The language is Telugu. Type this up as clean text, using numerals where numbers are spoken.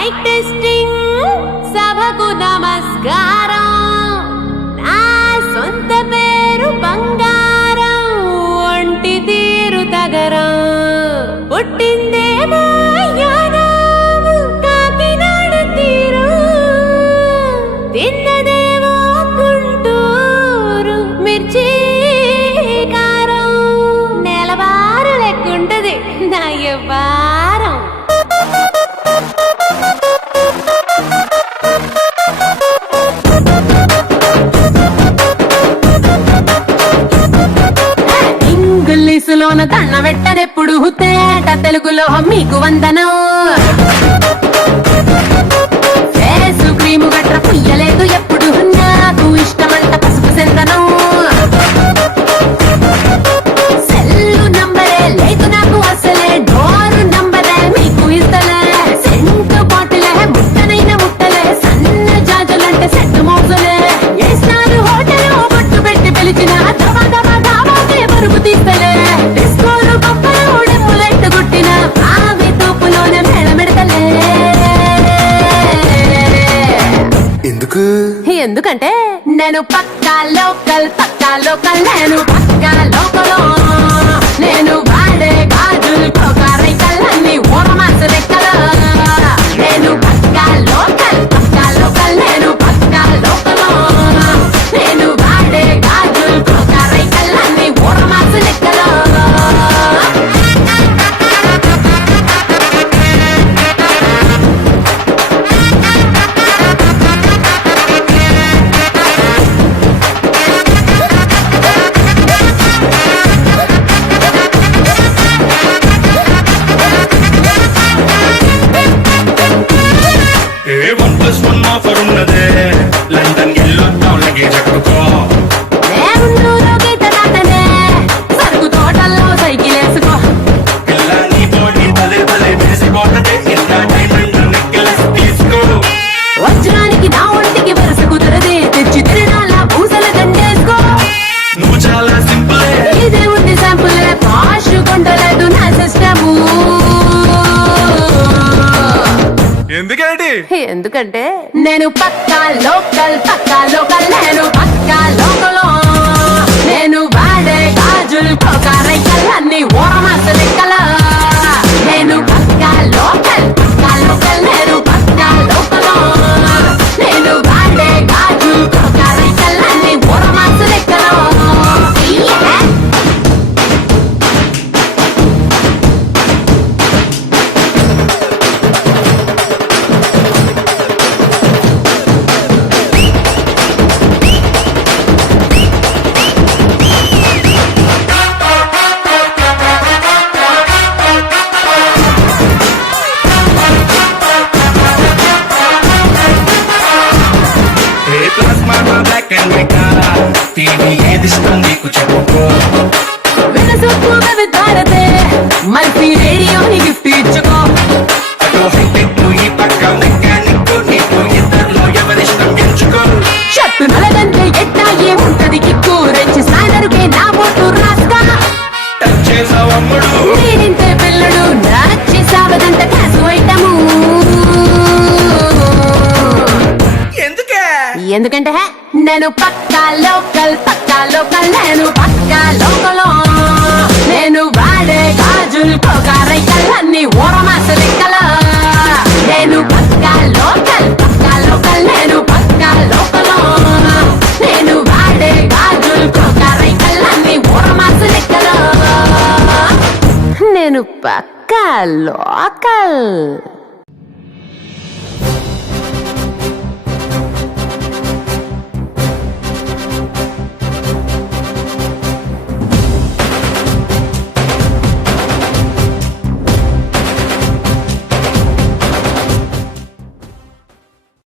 మైక్ టెస్టింగ్ సభకు నమస్కారం. నా సొంత పేరు బంగారం, ఒంటి తీరు తగరం. పుట్టిందేమో యానాం, కాకినాడ తీరు. తిన్నదేమో గుంటూరు మిర్చి కారం. నెలవారు లెక్కుంటది నా యవ్వారం. ఇంగ్లీషులోన దండ పెట్టనెప్పుడు, తేట తెలుగులో మీకు వందనం. ఫేసు క్రీము గట్ర పుయ్యలేదు ఎప్పుడు, నాకు ఇష్టమంట పసుపు సెందనం. సెల్లు నంబరే లేదు నాకు అసలే, డోరు నంబరే మీకు ఇస్తలే. సెంటు బాటిలే ముట్టనైన ముట్టలే, సన్న జాజులంటే సెట్టు మోజులే. ఏసారు హోటల్ బొట్టు పెట్టి పిలిచిన దవా దవా దావాకే పరుపు తీస్తలే. డిస్కోలు బొప్పలు డెప్పులెట్టు గుట్టిన ఆవి తోపులోనే మేళమెడతలే. ఎందుకంటే నేను పక్కా లోకల్, నేను పక్కా లోకల్. నేను వాడే గాజులు కోకారైకల్లన్నీ ఓరమాస రెక్కల. నేను పక్కా లోకల్, నేను పక్కా లోకల్. నేను వాడే గాజులు కోకారైకల్లన్నీ ఓరమాస రెక్కల. లండన్ ఎల్లొద్దాం లగేజ్ ఎక్కుకో. సరుకు తోటల్లో సైకిల్ వేసుకో. పిల్ల నీ తోటి తలే తలే వేసిపోతే ఇంత డైమండ్ నెక్లెస్ తీసుకో. వజ్రానికి నా ఒంటికి వరుస కుదరదే, తెచ్చి తిరణాల పూసల దండేసుకో. నువ్వు చాలా సింపుల్, ఇదే ఉంది శాంపుల్. పాష్ కొండలేదు నా సిస్టము. ఎందుకంటే నేను పక్కా లోకల్, నేను పక్కా లోకల్. నేను వాడే గాజులు కోకారైకల్లన్నీ ఓరమాస లెక్కల. నేను పక్కా లోకల్, నేను పక్కా లోకల్. నేను వాడే గాజులు కోకారైకల్లన్నీ ఓరమాస లెక్కల. టీవీ ఏదిష్టం నీకు చెప్పుకో. వినసొప్పు విధారతే మల్పి రేడియోని గిఫ్ట్ ఇచ్చుకో. అటు హైటెక్ ఈ పక్క మెకానిక్, నీకు ఇద్దరిలో ఎవరిష్టం ఎంచుకో. షర్టు నలగంటే ఎట్టా ఏముంటది కిక్కు, రెచ్చి సాగరుకే నా ఓటు రాస్తా. టచ్ చేసావు అమ్ముడు, నేనింతే పిల్లడు, నచ్చి సావదంట క్యాసు ఐటము. ఎందుకంటే నేను పక్కా లోకల్, నేను పక్కా లోకల్. నేను వాడే గాజులు కోకారైకల్లన్నీ ఓరమాస లెక్కల. నేను పక్కా లోకల్, నేను పక్కా లోకల్. నేను వాడే గాజులు కోకారైకల్లన్నీ ఓరమాస లెక్కల. నేను పక్కా లోకల్.